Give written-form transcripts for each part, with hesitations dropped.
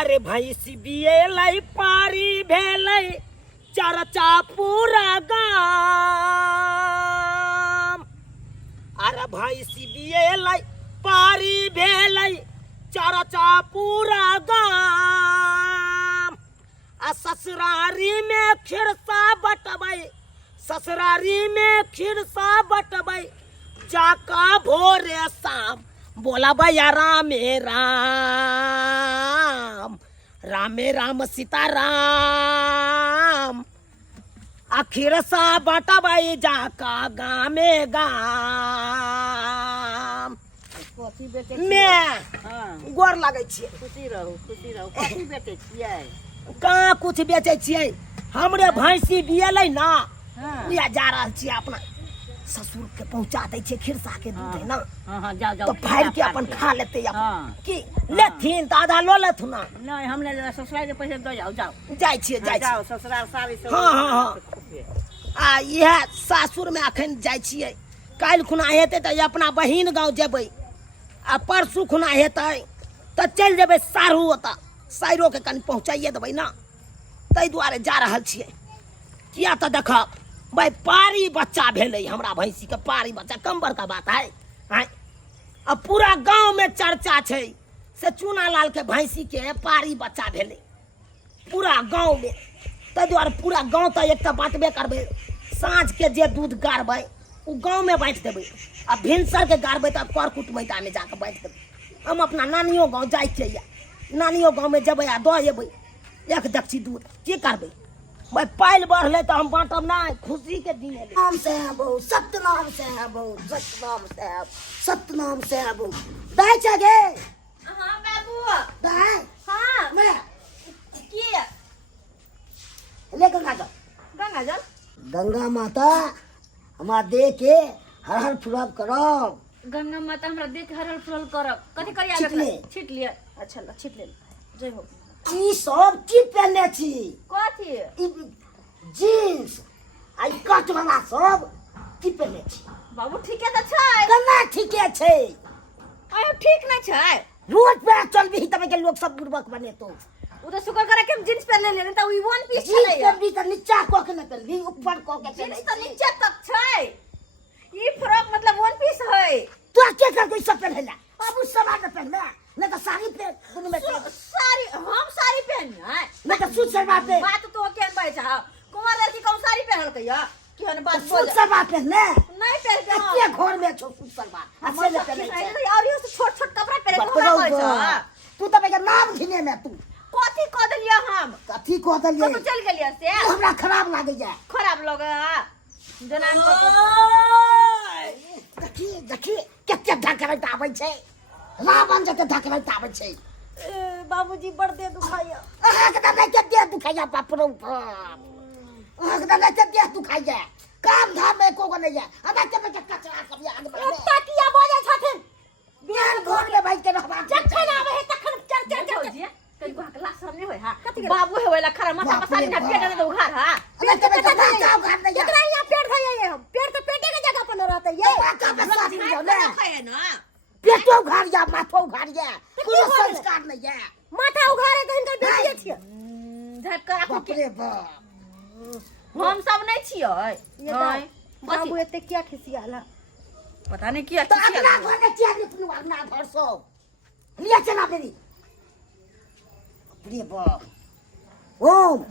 अरे भैंसी बिएलै पारी भेलै चर्चा पूरा गाम। अरे भैंसी बिएलै पारी भेलै चर्चा पूरा गाम। आ ससुरारी में खिरसा बटबै, ससुरारी में खिरसा बटबै जाका भोरे शाम। बोला भैया रामे राम, रामे राम सीताराम। आखिर सा बटबै जाका गामे गाम। मैं गोर लागै छियै। खुशी रहू कथी बेचै छियै? कहाँ कुछ बेचै छियै, हमरे भैंसी बिएलै ना, लिया जा रहल छियै अपना ससुर के पहुंचा दै छियै। खिरसा के दूध है ना, जाओ तो फाड़ के अपन खा लेते कि लेथिन तो आधा लो लेथु ना। नहीं हम ले ससुराल के पैसे दो जाओ जाय छियै जाओ ससुराल सारी सब। हाँ आ इहे सासुर में अखन जाय छियै। काल्हि खुना हेतै तऽ अपना बहिन गाँव जेबै, आ परसू खुना हेतै तऽ चलि जेबै सारू। ओतऽ साइरो के कनि पहुँचाइए देबै ना, ताहि दुआरे जा रहल छियै। किया तऽ देखब भाई पारी बच्चा भेलै हमरा भैंसी के, पारी बच्चा कम बड़का बात है। अब पूरा गांव में चर्चा छै से चूना लाल के भैंसी के पारी बच्चा भेलै पूरा गांव में। ताहि दुआरे पूरा गांव तऽ एक तऽ बाँटबे करबै, साँझ के जे दूध गाड़बै ओ गांव में बाँटि देबै, आ भिनसर के गाड़बै तऽ कर कुटमैता में जाके बाँटि देबै। हम अपना नानियो गाँव जाइ छियै, नानियो गाँव में जेबै आ दऽ एबै एक डेगची दूध। की करबै भाई पाइल बढ़ले तो हम बांटब ना, खुशी के दिन है। नाम से है बहु, सतनाम से है बहु, सतनाम से है, सतनाम से है बहु। दाई चगे हां बाबू दाई। हां मैं की ले गंगा जल, गंगा जल गंगा माता हमार दे के हर हर फुरब करब। गंगा माता हमरा देख हर हर फुल करब। कथि करिया छिट ले। छिट लिए। अच्छा ल छिट ले। जय हो। ई सब की पहनले छी? कथि ई जींस आई कट वाला सब की पहनले छी? बाबू ठीके त छै। कना ठीके छै? अरे ठीक न छै। रोज पे चलबी तब के लोग सब बुड़बक बने तो। उ त शुक्र करे के हम जींस पहनले लेने त उ वन पीस जींस छले। पे भी त नीचा को के न पहनबी, ऊपर को के जींस पहनबी। त नीचे तक छै। ई फ्रॉक मतलब वन पीस है। तो के कर कोई सब पहनला? बाबू सवार न पहनना, न तो साड़ी पे दुनु में पहन, साड़ी हम साड़ी पहन है। न तो सूट सलवार पे। बात तो केन बाई छ। कुंवर लड़की कौन साड़ी पहनल कहिया? कि हन बात बोल। सूट सलवार पहनना नहीं पहन के के घर में छो सूट सलवार ऐसे न पहने। और ये छोट छोट कपड़ा पहने घूमे पड़े छ। तू तो के नाम घिने में तू कथि क देलिया हम? कथी को दलिए? कब चल गेलिया से? हमरा खराब लागे जा। खराब लगे जना देखी देखी कते ढकरत आबै छै, रावण जते ढकरत आबै छै। बाबूजी बड़ दे दुखाइया। एकदम कते दुखाइया बाप रे बाप, एकदम कते दुखाइया। काम धाम में एको गो नहीं है। अब के कचरा सब आग में ताकिया बोले छथिन। बिहान घर में बैठ के रहबा जखन आवे है तखन चल चल चल कई को क्लास सामने होय हा। बाबू है वेला खरा माथा पसारी ना पेट दे उघार हा। अबे के जाओ घर नहीं है। कितना यहाँ पेट खाइए ये हम पेट तो पेटे के जगह पर न रहता ये। का बसात में जाओ ना, खाए ना पेटो उघार जा माथो उघार जा, कोनो संस्कार नहीं है। माथा उघारे तो इनकर बेटिए छिए। झट कर बाप रे बाप, हम सब नहीं छिए। ये बाबू एते क्या खिसियाला? पता नहीं किया तो अगला घर में क्या निकलू? अगला घर सो लिया चला मेरी। प्रिय बाप ओम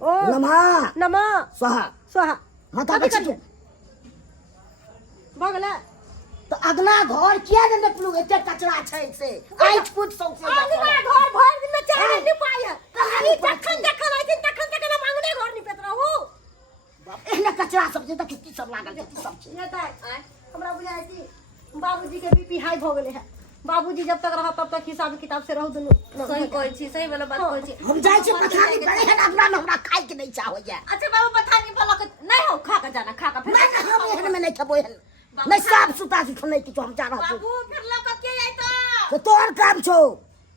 ओम नमः नमः स्वाहा स्वाहा। माता कथी बच्ची करिए? भगला तो अगला घर क्या न निकलू? एते कचरा छै से आइठ पुट सौसे अगला घर भर दिन में चाहे नहीं पाए। कहानी जखन जखन आई दिन तखन तखन हम अंगने घर नहीं पेत रहू। बाप एहने कचरा सब जे देखी की सब लागल छै, की सब छै। ये दाई हमरा बुझाय कि बाबूजी के बीपी हाई भ गेले है। बाबूजी जब तक रहा तब तक हिसाब किताब से रहू दुनु। सही कहै छी, सही वाला बात कहै छी। हम जाय छी पठानी बड़े है अपना में हमरा खाए के नहीं चाहो या। अच्छा बाबू पठानी बोला के नहीं हो खा के जाना, खा के फिर नहीं हम एहन में नहीं खबो एहन नहीं साफ सुता से नहीं कि हम जा रहा हूं। बाबू फिर लक के आई तो तो तोर काम छो।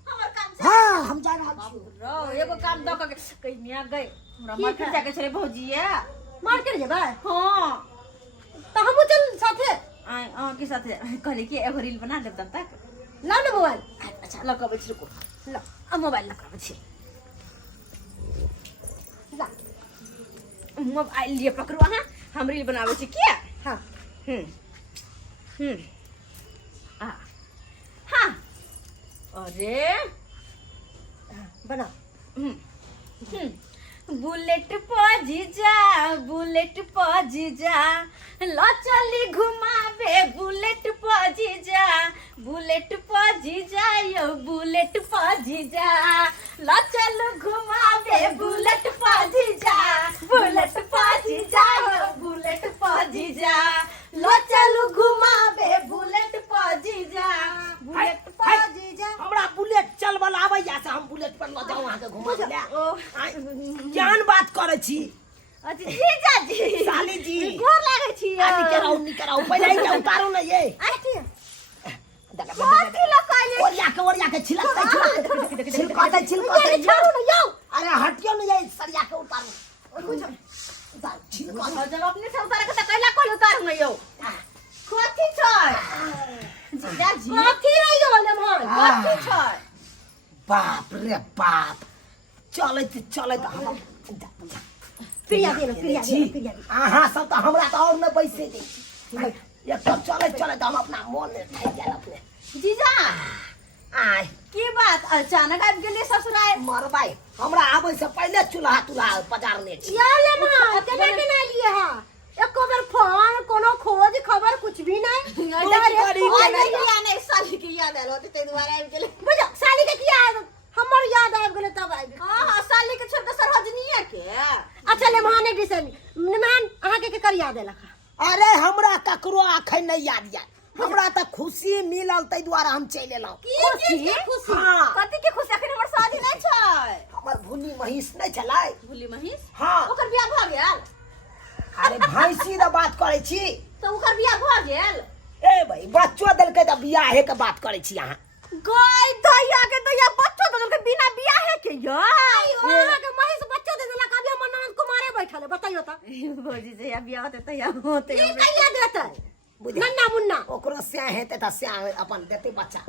हमर काम से हां हम जा रहा छी। रो एगो काम द के कहीं मिया गए हमरा मार्केट जाके चले भौजीया। मार्केट जेबै? हां त हमहु चल साथे। आई के साथ कहले कि एगो रील बना देब तब तक। लाओ ना मोबाइल। अच्छा लक बैठ रुको। ला अब मोबाइल लगाबै छी ला मोबाइल लिए पकड़ो अहाँ हम रील बनाबै छी किया हाँ आ हाँ अरे बना बुलेट पर जीजा लो चली घुमावे बुलेट पर जीजा यो बुलेट पर जीजा लो चल घुमावे बुलेट पर जीजा यो बुलेट पर जीजा लो चल घुमावे बुलेट पर जीजा हमरा बुलेट चलबल आबैया से हम बुलेट पर ल जाऊं अहाँ के घुमा ले ओ जान बात करे छी अच्छा जीजा जी साली जी गोर लागै छी निकराऊ पहले ही उतारू ना ये कथी लकाइले ओरिया के छिलकाते छोड़ू ना यो अरे हटियो ना ये सरिया के उतारू छिलका जब अपने से उतारे के त कैला कोई उतारू न यौ कथी छै जीजा जी कथी रहि गेल हमर कथी छै बाप रे बाप चलैत हम प्रिया दे अहाँ सब तो हमरा तो और में बैसे दे एक तो चलैत हम अपना मन में ठाई गेल अपने जीजा आय की बात अचानक आबि गेली ससुराल मरबाई हमरा आबै से पहले चूल्हा पजारने छी याले मां केना के ना लिए हा एको बार फोन कोनो खोज खबर कुछ भी नहीं नहीं साली की याद आलो ते दुबारा आबि गेले बुझो साली के किया हमर याद आबि गेले तब आबि हां साली के छोड़ के सरहजनीए के अच्छा ले माने डिसन निमान अहाँ के कर याद आला अरे हमरा ककरो अखन नहीं याद या हमरा त खुशी मिलल तै द्वारा हम चलि एलौ खुशी हाँ। कथी के खुशी अखन हमर शादी नहीं छै हमर भूली महिष नहीं चलाई भूली महिष हाँ ओकर बियाह भ गेल अरे भैंसी द बात करे छी तो ओकर बियाह भ गेल ए भाई बच्चो देलकै त बियाहे के बात करे छी अहाँ गाय दैया के दैया बच्चो देलकै बिना बियाहे के यो अहाँ के महिष बच्चा दे देला कभी हमर ननद कुमारे बैठल है बताइयो त भौजी जहिया बियाह होते तहिया होते ई कहिया देतै बुझे नन्ना मुन्ना ओकरो से हेते त से अपन देते बच्चा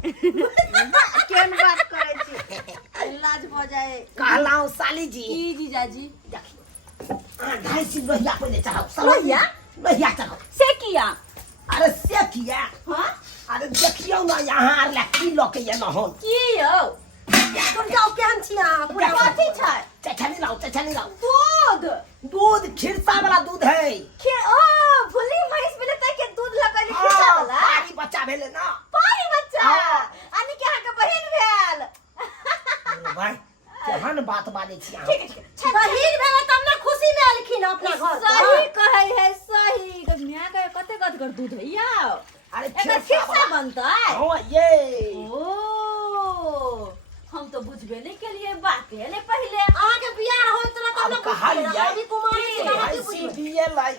केन बात करे छी लाज भ जाए कहलाओ साली जी ई जीजाजी देखियो ढाई सी लोहिया पहले चढ़ाओ लोहिया चढ़ाओ से किया अरे से किया हां अरे देखियो ना यहाँ आर ला की लके ये न होन की यो तुम जाओ केहन छी अहाँ कथी छै चछनी लाओ दूध खिरसा वाला दूध है के ओ भूली महिष भेले तै के दूध लगली खिसा वाला पारी बच्चा भेले ना पारी बच्चा हाँ। आनी के अहाँ के बहिन भेल भाई केहन बात बाजै छी अहाँ ठीक है बहिन भेले तब ना खुशी में आलखिन अपना घर सही कहै है सही गमिया के कते कत कर दूध है यो अरे एकर खिसा बनतै हां ये ओ हम तो बुझबे नहीं के लिए बात है ने पहले अहाँ के बियाह होत ना तब अब ना कहलियै अभी कुमारी से बात भैंसी पूछियो दिए लाई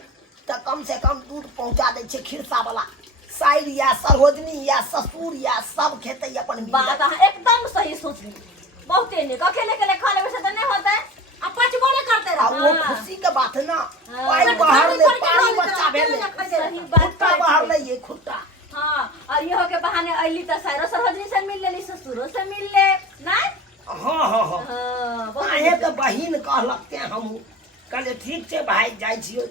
त कम से कम दूध पहुंचा दै छै खिरसा वाला साइर या सरोजनी या ससुर या सब खेते अपन बात अहाँ एकदम सही सोचली बहुते ने अकेले के खा लेबे से त नहीं होतै अब पचबो नहीं करते आ वो हाँ। खुशी के बात है ना हाँ। पाई बाहर ले करके पानी खा बच्चा लेते, भेले अकेले सही बात खुट्टा कहै बाहर छी। ले ये खुट्टा हां और ये हो के बहाने अइली त सारो सरहजनी से मिल लेली ससुरो से मिल ले नहीं हाँ हाँ हाँ हां काहे तो बहिन कहलक ते हम कहले ठीक छै भाई जाय छियो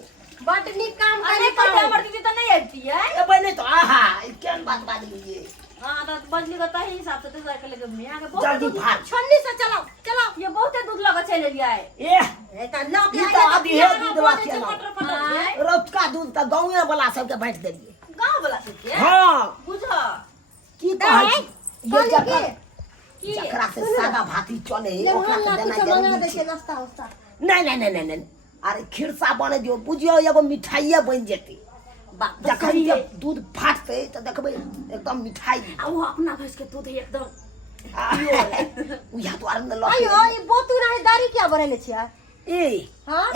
बड नीक काम अरे करे कते हमर दीदी त नहीं आती है एबै नहीं तो आहा ई केन बात बाजली ये हां त बजली त तही हिसाब से त जाके लेके मिया के बहुत जल्दी दूध भाग छन्नी से चलाओ ये बहुते दूध लगा चले लिया है ए एता लौके ई तो अभी है दूध रखे ना हां रौतका दूध त गांवे वाला सब के बांट देलिए गांव वाला से के हां बुझा की कहै ये जकर की जकरा से सादा भाती चले ले ओकरा मोहल्ला के कुछ देना मंगा जरूरी दे छै के नाश्ता उस्ता नहीं अरे खिरसा बने जो बुझियो एगो मिठाइए बन जेते बात जखन जब दूध फाटते त देखबै एकदम मिठाई आ वो अपना भैंस के दूध एकदम उया द्वारा न लगे आयो ये बोतू रहे दाढ़ी क्या बनेले छिया ए हां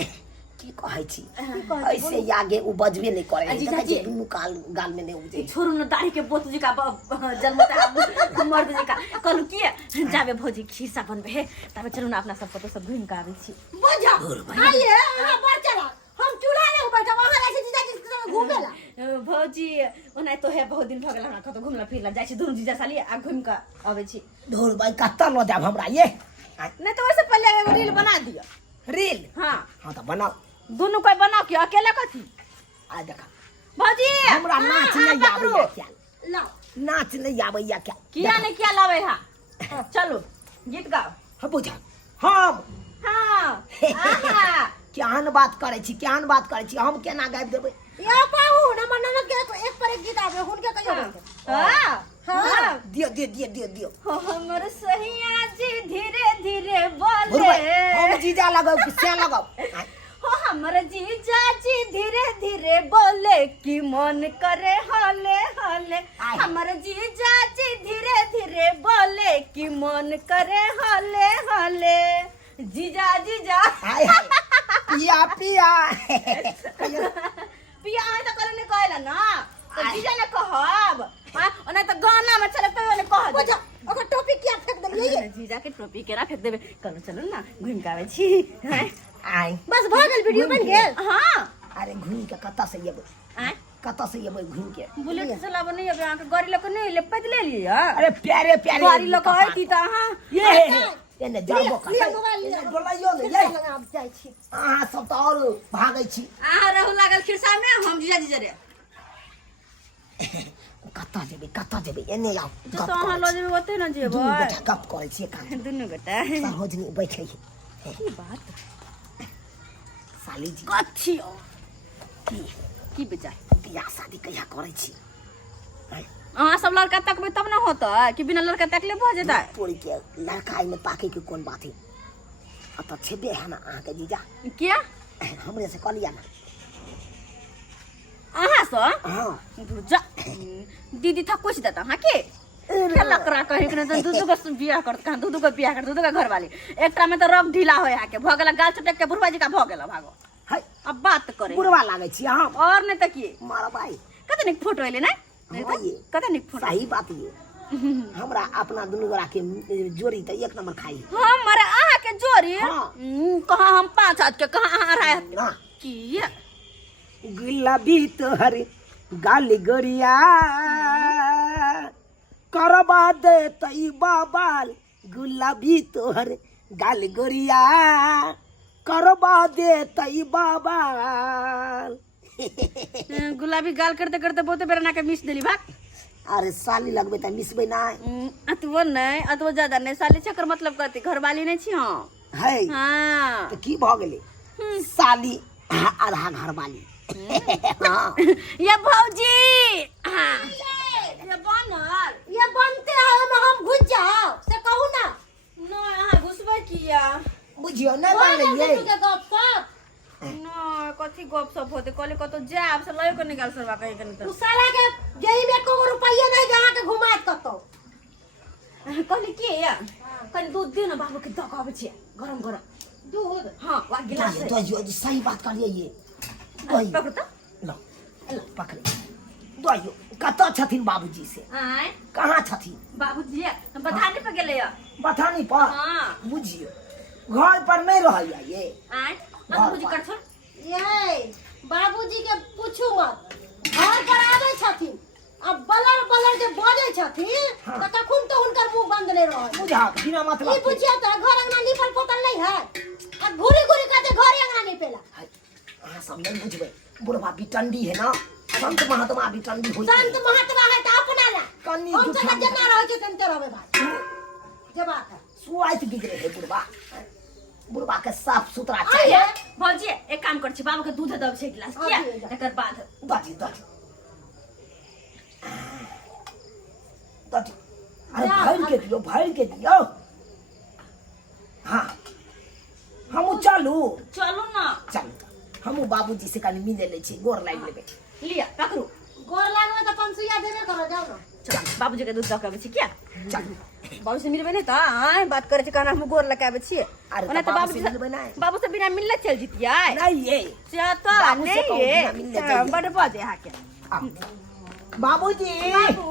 की कहै छी कहै छी, ऐसे आगे उ बजबे नहीं करे अजी, देखै अजी। छी दुनू गाल में नहीं उजे छोरू न दाढ़ी के बोतू जी का जन्मता मर्द जी का कहलू की जाबे भौजी खीसा बनबे हे तबे चलू ना अपना सब फोटो सब घूम के आबै छी बुझा आइए हां बढ़ चला हम चूल्हा ले बैठा वहां ऐसे जीजा जी के संग घूमेला भौजी ओना तो है बहुत दिन भ गेल हमरा कतौ घुमला फिरला जाइ छी दुनू जीजा साली आ घुम के आबै छी धुर भाई कत्ता ल देब हमरा ये नहीं तो वैसे पहले एगो रील बना दियो रील हाँ हाँ तो बनाओ दोनों कोई बनाओ कि अकेले कथी आ देखा भौजी हमरा नाच नहीं आबैया क्या लाओ नाच नहीं आबैया क्या किया नहीं किया लावे हा चलो गीत गाओ हम बुझा हम हाँ आहा केहन बात करे छी केहन बात करे छी हम केना गाबि देबै या पाऊ नमन नमन के एक पर एक गीत आवे हुनके कहियो बोलते हाँ दियो दियो दियो दियो दियो हमर सहिया जी धीरे धीरे बुढ़ बोले भाई हम जीजा लगाओ कि से लगाओ हो हमर जीजा जी धीरे धीरे बोले कि मन करे हले हले आय। हमर जीजा जी धीरे धीरे बोले कि मन करे हले हले जीजा जीजा हाय हाय पिया पिया पिया आए तो करे ने कहला ना तो आय। जीजा ने कहब हां ओना तो गाना में चले तो ने कह दे बुझा ओकर टोपी किया फेंक देलिए ये जीजा के टोपी केरा फेंक देबे चलो चलो ना घुम के आवे छी हैं आय बस भ गेल वीडियो बन गेल हां अरे घूम के कत्ता से येबै हैं कत्ता से येबै घूम के बुलेट चलाबो नहीं अब यहाँ के गाड़ी लेके नहीं ले पैदल ले लिया अरे प्यारे प्यारे गाड़ी लेके आती तो हां ये ने जाबो का लिया मोबाइल लिया डोलाइयो ने ये लगा जाइ छी अहाँ सब तो और भागै छी आ रहू लागल खिरसा में हम जीजा जीजा रे कत्ता जेबै एने आओ जो तो हां लो जेबे ओते न जेबो दुनू गोटा गप करै छियै कान दुनू गोटा सरोजनी बैठे की बात साली जी कथी की की बेचा बियाह शादी कहिया करै छी अहाँ सब लड़का तकबै तब न होता कि बिना लड़का तकले भ जेता पूरी के लड़का में पाके के कोन बात है अत छेबे है ना अहाँ के जीजा क्या हमरे से कहलिया ना अहाँ से हां जा दीदी था कुछ देता हां के क्या लकड़ा कहे के न दूधू का बियाह करत कहां दूधू का बियाह कर दूधू का घर वाली एकटा में तो रग ढीला होय आके भ गेला गाल चटक के बुढ़वा जी का भ गेला भागो है अब बात करे बुढ़वा लागे छी हम और नहीं तो की मारा भाई कते निक फोटो एले ना हाँ ये कते निक फोटो सही बात ये हमरा अपना दुनू गोरा के जोड़ी त एक नंबर खाई हमारे आहा के जोरी हाँ। कहाँ हम 5 हाथ के कहाँ आहा रहा ना की गुलाबी तोहर गाली गरिया करबा दे तई बाबाल गुलाबी तोहर गाली गरिया करबा दे तई बाबाल गुलाबी गाल करते करते बहुते बेर ना के मिस देली भाग अरे साली लगबे त मिसबे ना अतवो नहीं अतवो ज्यादा नहीं साली चक्कर मतलब करती घरवाली नहीं छी हम है हाँ तो की भ गेले साली आधा घर वाली हाँ ये भौजी हाँ ये बनल ये बनते है में हम घुस जाओ से कहू ना न यहाँ घुसबे किया बुझियो ना बनले के गप सप न कथी गप सप होते कहले कतो जाब से लयो के निकाल सरवा कहीं कनी तू साला के जेही में को रुपया नहीं जहां के घुमात कतो कहले के या कनी दूध दे ना बाबू के दकावे छे गरम गरम दूध हां वा गिलास तो जो सही बात करिए ये दही पकड़ तो लो पकड़ दही कत छथिन बाबूजी से आय कहाँ छथिन बाबूजी बधाने पे गेले या बथानी पर हां बुझियो घर पर नहीं रहैया ये आय बाबूजी कर छोड़ ये बाबूजी के पूछू मत घर पर आवे छथिन अब बलर बलर जे बजे छथिन त कखुन तो हुनकर मुंह बंद नहीं रहे बुझा बिना ई मतलब के। बुझिया त घर अंगना लीपल पोतल नहीं है आ घुरी घुरी कहते घर अंगना नहीं पेला है, अहाँ सब नहीं बुझबे बुढ़वा बिटंडी है ना संत महात्मा बिटंडी होई संत महात्मा है त अपना ला कन्नी हम जुठा सब जना रहे के तंते रहबे भाई जे बात है सुआइत बिगड़े है बुढ़वा बुढ़वा के साफ सुथरा आय चाहिए भौजी एक काम कर छी बाबू के दूध दब छे गिलास किया दे जा। एकर बाद दही दही दही अरे भर के दियो हाँ हम चलू चलो ना चल हम बाबूजी से कल मिले ले छी गोर लाग लेबे लिया पकड़ू गोर लागवे त पंसुया देबे करो जाओ ना चल बाबूजी के दूध दकावे छी क्या चल बाबू से मिलबे नहीं त आय बात करे छी कहना हम गोर लगावे छी अरे ओना तो त बाबू से बाबूजी मिलबे नहीं। बाबू से बिना मिलले चल जीतिया नहीं ये चाहता बाबू से नहीं कहूं ये बिना मिलले जाइए। बड़ बात है के बाबूजी बाबू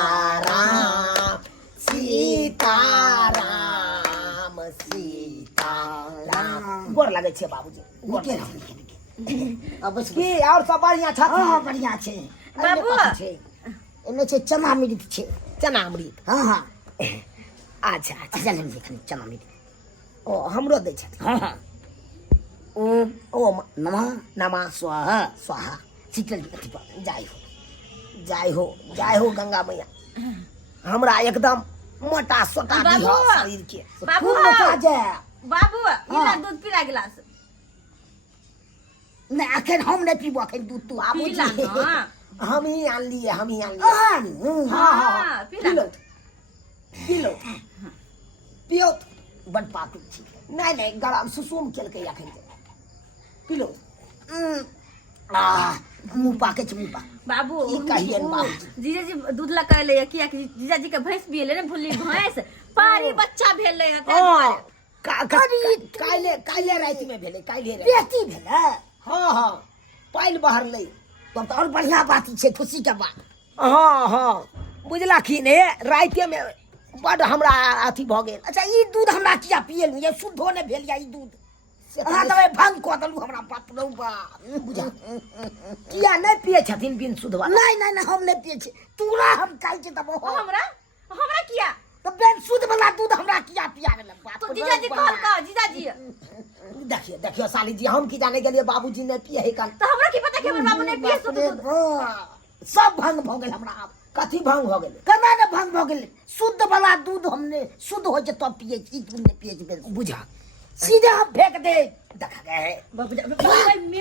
सीताराम सीताराम सीताराम गोर लगे छे बाबूजी निके रहो, निके। अब बस की और सब बढ़िया छथि हाँ बढ़िया छे। बाबू एने छे चना मिर्च छे। चना अमृत हाँ हाँ अच्छा अच्छा चल देखनी चना मिर्च। ओ हमरो दै छथि हाँ हाँ ओम ओम नमः नमः स्वाहा स्वाहा शीतल अथी पर जय हो गंगा मैया हमरा एकदम मोटा सोटा बाबू। दिह शरीर के बाबू खूब मोटा जाए। बाबू इला दूध पीला गिलास नहीं अखन हम नहीं पीबो अखन दूध तू पीला ना हम ही आन लिए हाँ हाँ पीला पिलो पियो बड़ पाकू छी नहीं गरम सुसुम केलकै अखन पिलो मुँह पाके छ मुँह पा बाबू की कहिए बाबूजी जीजा जी दूध ला कहले है किया कि जीजा जी के भैंस बिएले ने भूली भैंस पारी बच्चा भेले है हां काले रात में भेले काले रात बेटी भेलै। हां हां पाइल बहरलै तब तो और बढ़िया बात छे खुशी के बात। हां बुझलखिन हे राते में बड़ हमरा अथी भ गेल अच्छा ई दूध हमरा किया पियल ये शुद्धो ने भेल या ई दूध अहाँ तबे भंग क दलु हमरा बाप रौ बा बुझा किया नहीं पिए छथिन बिन सुध वाला नहीं हम नहीं पिए छे तूरा हम काई के तब हमरा हमरा किया तो बेन शुद्ध वाला दूध हमरा किया पिया रे बाप तो जीजा जी कहल का जीजा जी देखियो साली जी हम की जाने के लिए बाबूजी ने पिए है कल तो हमरा की पता कि हमर बाबू ने पिए शुद्ध दूध सब भंग भ गेल हमरा अब कथी भंग भ गेल केना ने भंग भ गेल शुद्ध वाला दूध हमने शुद्ध हो जे तब पिए छी दूध ने पिए छी बुझा सीधे हम फेंक दे देखा गए बाबू मैं गई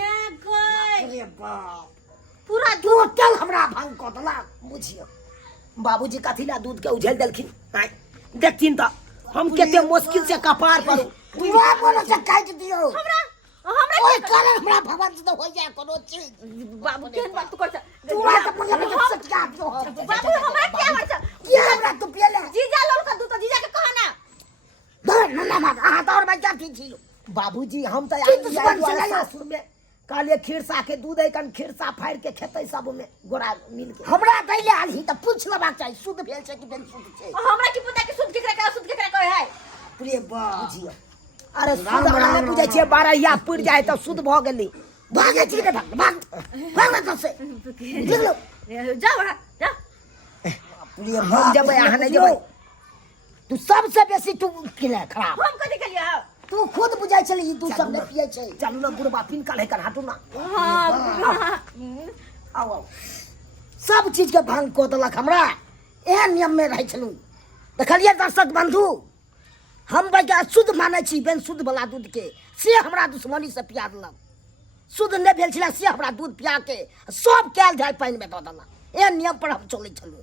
अरे बाप पूरा टोटल हमरा भंग क दला बुझियो बाबूजी कथी ला दूध के उझल देलखिन आय देखथिन त हम केते मुश्किल से कपार पर पूरा बोलो से काट दियो हमरा ओए करे हमरा भगवान से हो जाए कोनो चीज बाबू केहन बात तू कर पूरा के पूरा के सटका दियो बाबू हमरा क्या कर किया हमरा तू पियले जीजा लोग का दूध तो जीजा के कहा ना धर ना मत आ तो और मैं क्या ठीक छी बाबूजी हम त की दुश्मन से लाया? सासुर में काले खिरसा के दूध है कन खिरसा फाड़ के खेतै सब में गोरा मिल के हमरा दैले आलही त पूछ लेबाक चाही शुद्ध भेल छै कि बेन शुद्ध छै हमरा की पता कि शुद्ध केकरा का शुद्ध केकरा कहे है प्रिय बा बुझियो अरे राम शुद्ध राम हम बुझै छियै 12 या पुर जाए त शुद्ध भ गेलै भागे छी के भाग भाग ना से देख लो जा वहां जा प्रिय हम जबै अहाँ नहीं जबै तू सबसे बेसी तू किले खराब हम कथि कलिया तू खुद बुझाई छली ई तू सब ने पिए छै चलू ना बुढ़बा पिनकल है कर हटू ना आओ आओ सब चीज के भंग को देलक हमरा एहन नियम में रह छलू देखलिए दर्शक बंधु हम बजा शुद्ध माने छी बेन शुद्ध वाला दूध के से हमरा दुश्मनी से पिया देलक शुद्ध नहीं भेल छला से हमरा दूध पिया के सब कैल जाय पानी में दऽ देलक एहन नियम पर हम चलै छलू